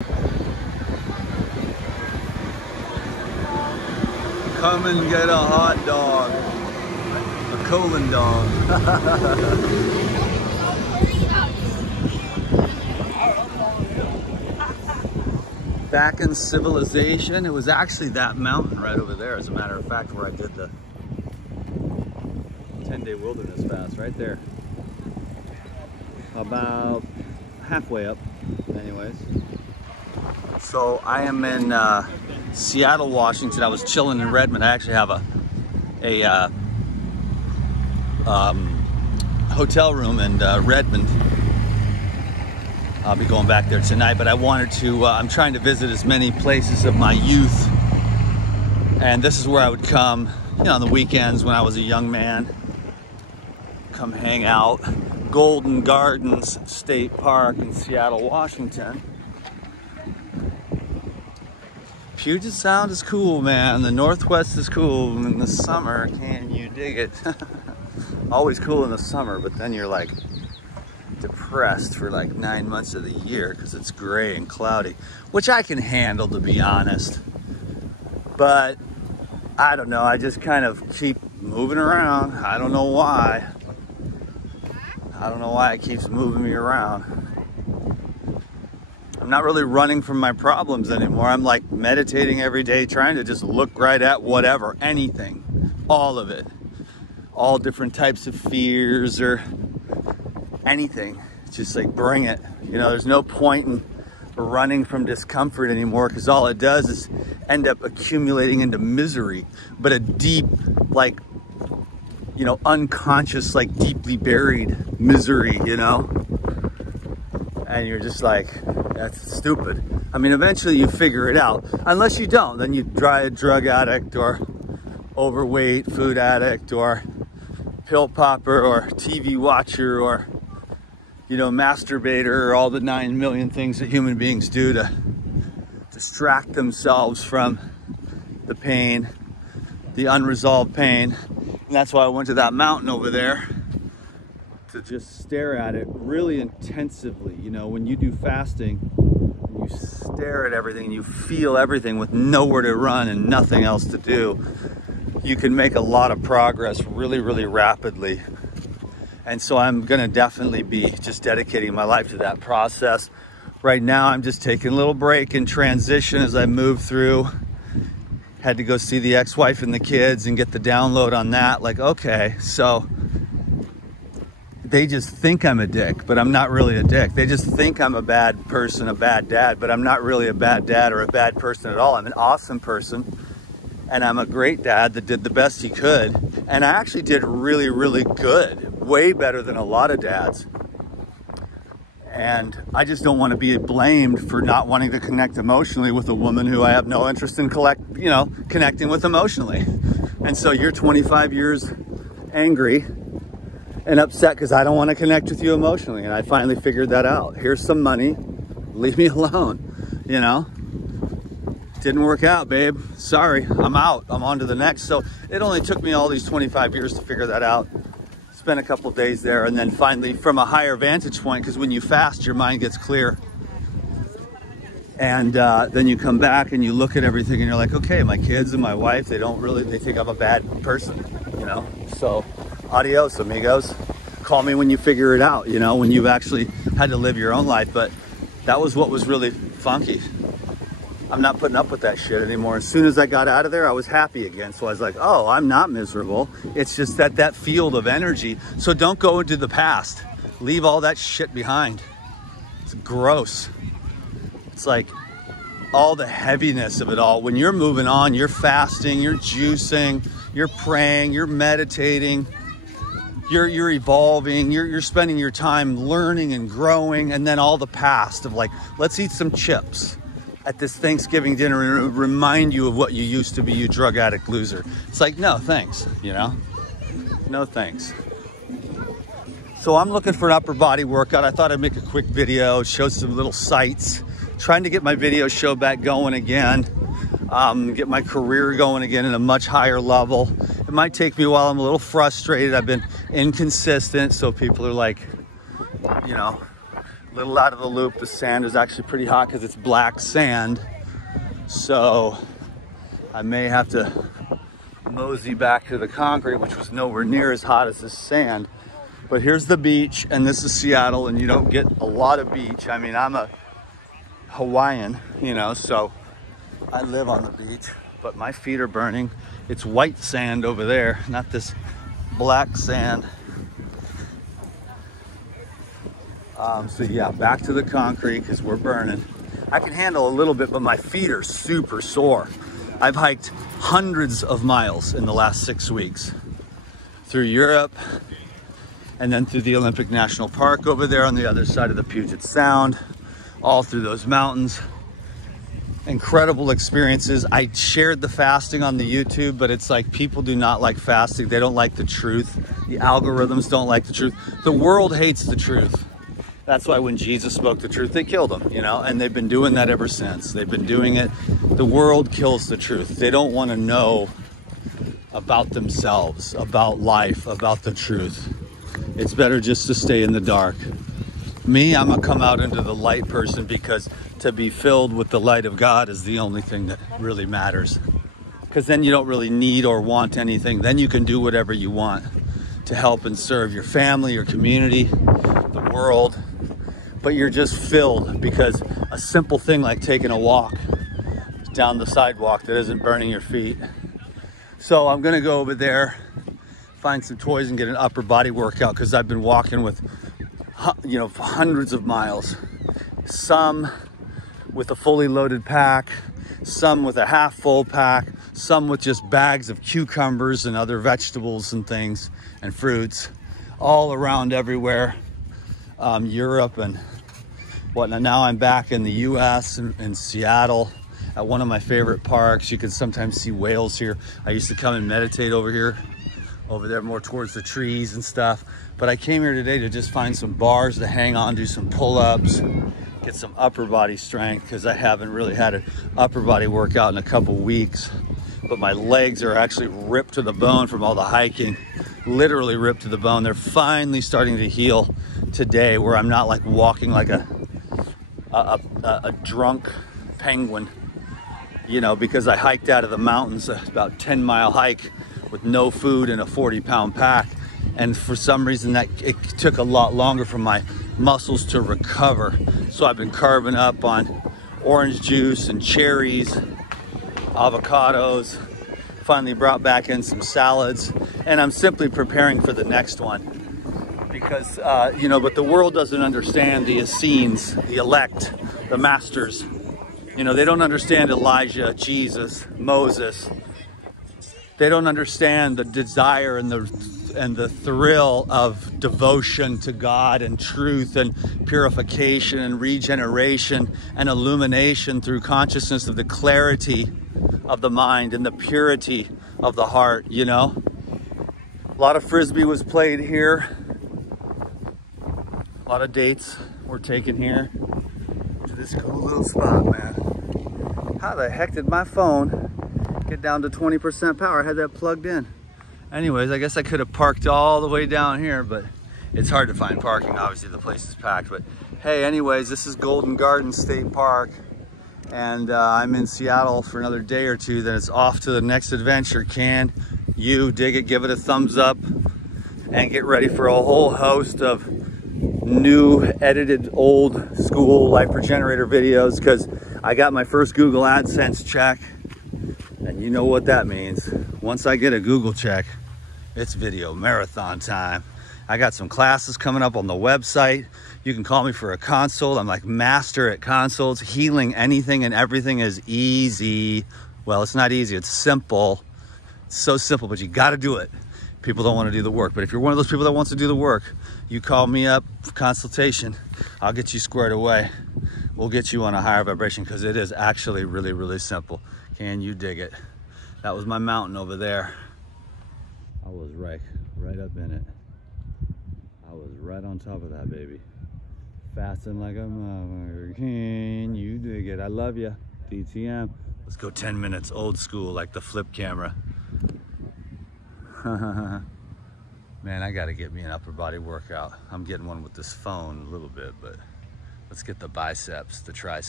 Come and get a hot dog. A colon dog. Back in civilization, it was actually that mountain right over there, as a matter of fact, where I did the 10-day wilderness fast, right there. About halfway up, anyways. So I am in Seattle, Washington. I was chilling in Redmond. I actually have a hotel room in Redmond. I'll be going back there tonight, but I wanted to, I'm trying to visit as many places of my youth. And this is where I would come, you know, on the weekends when I was a young man. Come hang out. Golden Gardens State Park in Seattle, Washington. Puget Sound is cool, man. The Northwest is cool in the summer. Can you dig it? Always cool in the summer, but then you're like depressed for like 9 months of the year because it's gray and cloudy, which I can handle, to be honest. But I don't know, I just kind of keep moving around. I don't know why. I don't know why it keeps moving me around. I'm not really running from my problems anymore. I'm like meditating every day, trying to just look right at whatever, anything, all of it. All different types of fears or anything. Just like bring it. You know, there's no point in running from discomfort anymore, because all it does is end up accumulating into misery, but a deep, like, you know, unconscious, like deeply buried misery, you know? And you're just like, that's stupid. I mean, eventually you figure it out. Unless you don't, then you try a drug addict or overweight food addict or pill popper or TV watcher or, you know, masturbator, or all the 9 million things that human beings do to distract themselves from the pain, the unresolved pain. And that's why I went to that mountain over there, to just stare at it really intensively. You know, when you do fasting, you stare at everything and you feel everything with nowhere to run and nothing else to do, you can make a lot of progress really, really rapidly. And so I'm gonna definitely be just dedicating my life to that process. Right now, I'm just taking a little break in transition as I move through. Had to go see the ex-wife and the kids and get the download on that. Like, okay, so they just think I'm a dick, but I'm not really a dick. They just think I'm a bad person, a bad dad, but I'm not really a bad dad or a bad person at all. I'm an awesome person, and I'm a great dad that did the best he could. And I actually did really, really good, way better than a lot of dads. And I just don't want to be blamed for not wanting to connect emotionally with a woman who I have no interest in connecting with emotionally. And so you're 25 years angry and upset because I don't want to connect with you emotionally. And I finally figured that out. Here's some money, leave me alone, you know? Didn't work out, babe. Sorry, I'm out. I'm on to the next. So it only took me all these 25 years to figure that out. Spent a couple days there, and then finally from a higher vantage point, because when you fast, your mind gets clear. And then you come back and you look at everything and you're like, okay, my kids and my wife, they think I'm a bad person, you know? So adios, amigos. Call me when you figure it out, you know, when you've actually had to live your own life. But that was what was really funky. I'm not putting up with that shit anymore. As soon as I got out of there, I was happy again. So I was like, oh, I'm not miserable. It's just that field of energy. So don't go into the past. Leave all that shit behind. It's gross. It's like all the heaviness of it all. When you're moving on, you're fasting, you're juicing, you're praying, you're meditating, you're evolving, you're spending your time learning and growing, and then all the past of like, let's eat some chips at this Thanksgiving dinner and remind you of what you used to be, you drug addict loser. It's like, no, thanks, you know? No, thanks. So I'm looking for an upper body workout. I thought I'd make a quick video, show some little sights, trying to get my video show back going again, get my career going again at a much higher level. It might take me a while. I'm a little frustrated. I've been inconsistent, so people are like, you know, little out of the loop. The sand is actually pretty hot because it's black sand. So I may have to mosey back to the concrete, which was nowhere near as hot as this sand. But here's the beach, and this is Seattle, and you don't get a lot of beach. I mean, I'm a Hawaiian, you know, so I live on the beach, but my feet are burning. It's white sand over there, not this black sand. So yeah, back to the concrete because we're burning. I can handle a little bit, but my feet are super sore. I've hiked hundreds of miles in the last 6 weeks through Europe, and then through the Olympic National Park over there on the other side of the Puget Sound, all through those mountains. Incredible experiences. I shared the fasting on the YouTube, but it's like people do not like fasting. They don't like the truth. The algorithms don't like the truth. The world hates the truth. That's why when Jesus spoke the truth, they killed him, you know, and they've been doing that ever since. They've been doing it. The world kills the truth. They don't want to know about themselves, about life, about the truth. It's better just to stay in the dark. Me, I'm a come out into the light person, because to be filled with the light of God is the only thing that really matters. Because then you don't really need or want anything. Then you can do whatever you want to help and serve your family, your community, the world. But you're just filled, because a simple thing like taking a walk down the sidewalk that isn't burning your feet. So I'm gonna go over there, find some toys and get an upper body workout, because I've been walking with, you know, hundreds of miles. Some with a fully loaded pack, some with a half full pack, some with just bags of cucumbers and other vegetables and things and fruits, all around everywhere. Europe and whatnot. Now I'm back in the US, in Seattle, at one of my favorite parks. You can sometimes see whales here. I used to come and meditate over here, over there more towards the trees and stuff. But I came here today to just find some bars to hang on, do some pull-ups, get some upper body strength, because I haven't really had an upper body workout in a couple weeks. But my legs are actually ripped to the bone from all the hiking, literally ripped to the bone. They're finally starting to heal today, where I'm not like walking like a drunk penguin, you know, because I hiked out of the mountains, about 10-mile hike with no food and a 40-pound pack. And for some reason that it took a lot longer for my muscles to recover. So I've been carving up on orange juice and cherries, avocados, finally brought back in some salads, and I'm simply preparing for the next one. Because, you know, but the world doesn't understand the Essenes, the elect, the masters. You know, they don't understand Elijah, Jesus, Moses. They don't understand the desire and the thrill of devotion to God and truth and purification and regeneration and illumination through consciousness of the clarity of the mind and the purity of the heart, you know. A lot of Frisbee was played here. A lot of dates were taken here to this cool little spot, man. How the heck did my phone get down to 20% power? I had that plugged in. Anyways, I guess I could have parked all the way down here, but it's hard to find parking. Obviously, the place is packed. But hey, anyways, this is Golden Garden State Park, and I'm in Seattle for another day or two. Then it's off to the next adventure. Can you dig it? Give it a thumbs up, and get ready for a whole host of new edited old school Life Regenerator videos, because I got my first Google AdSense check, and you know what that means. Once I get a Google check, it's video marathon time. I got some classes coming up on the website. You can call me for a consult. I'm like master at consults. Healing anything and everything is easy. Well, it's not easy, it's simple. It's so simple, but you got to do it. People don't want to do the work. But if you're one of those people that wants to do the work, you call me up for consultation. I'll get you squared away. We'll get you on a higher vibration, because it is actually really, really simple. Can you dig it? That was my mountain over there. I was right up in it. I was right on top of that baby. Fasting like a mother. Can you dig it? I love you. DTM. Let's go 10 minutes old school, like the flip camera. Man, I gotta get me an upper body workout. I'm getting one with this phone a little bit, but Let's get the biceps, the triceps.